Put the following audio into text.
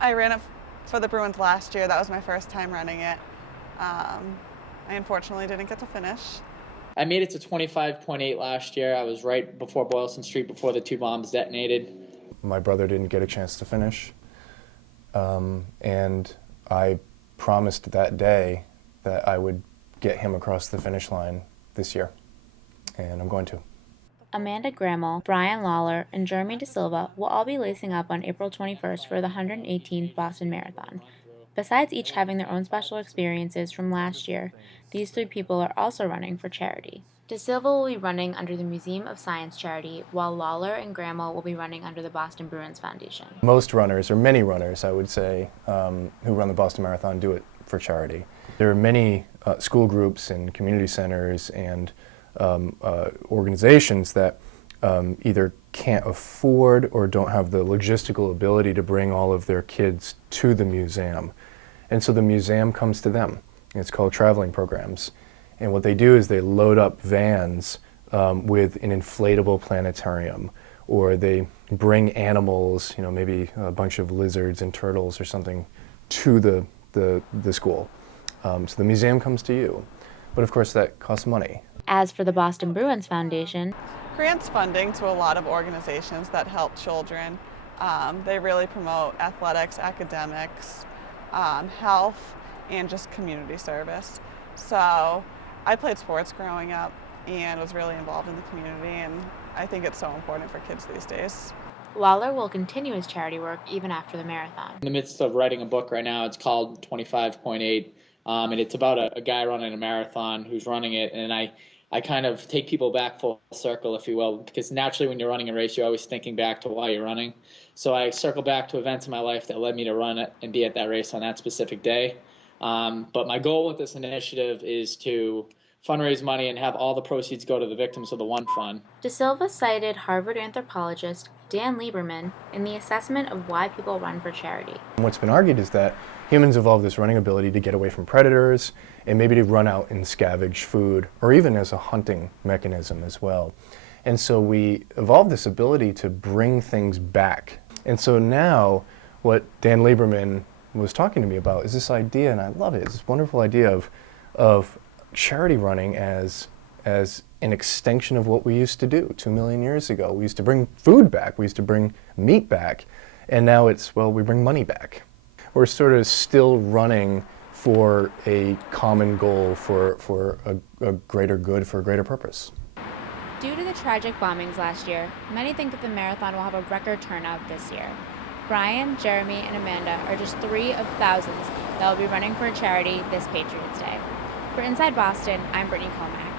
I ran it for the Bruins last year. That was my first time running it. I unfortunately didn't get to finish. I made it to 25.8 last year. I was right before Boylston Street before the two bombs detonated. My brother didn't get a chance to finish, and I promised that day that I would get him across the finish line this year, and I'm going to. Amanda Grammel, Brian Lawler, and Jeremy De Silva will all be lacing up on April 21st for the 118th Boston Marathon. Besides each having their own special experiences from last year, these three people are also running for charity. De Silva will be running under the Museum of Science charity, while Lawler and Grammel will be running under the Boston Bruins Foundation. Most runners, or many runners, I would say, who run the Boston Marathon do it for charity. There are many school groups and community centers and organizations that either can't afford or don't have the logistical ability to bring all of their kids to the museum. And so the museum comes to them. It's called traveling programs. And what they do is they load up vans with an inflatable planetarium, or they bring animals, maybe a bunch of lizards and turtles or something, to the school. So the museum comes to you. But of course that costs money. As for the Boston Bruins Foundation, Grants funding to a lot of organizations that help children. They really promote athletics, academics, health, and just community service. So I played sports growing up and was really involved in the community, and I think it's so important for kids these days. Lawler will continue his charity work even after the marathon. In the midst of writing a book right now. It's called 25.8, and it's about a guy running a marathon who's running it, and I kind of take people back full circle, if you will, because naturally when you're running a race, you're always thinking back to why you're running. So I circle back to events in my life that led me to run it and be at that race on that specific day. But my goal with this initiative is to fundraise money and have all the proceeds go to the victims of the One Fund. De Silva cited Harvard anthropologist Dan Lieberman in the assessment of why people run for charity. What's been argued is that humans evolved this running ability to get away from predators and maybe to run out and scavenge food, or even as a hunting mechanism as well. And so we evolved this ability to bring things back. And so now what Dan Lieberman was talking to me about is this idea, and I love it, it's this wonderful idea of charity running as an extension of what we used to do 2 million years ago. We used to bring food back, we used to bring meat back, and now it's, well, we bring money back. We're sort of still running for a common goal, for a greater good, for a greater purpose. Due to the tragic bombings last year, many think that the marathon will have a record turnout this year. Brian, Jeremy, and Amanda are just 3 of thousands that will be running for a charity this Patriots Day. For Inside Boston, I'm Brittany Comack.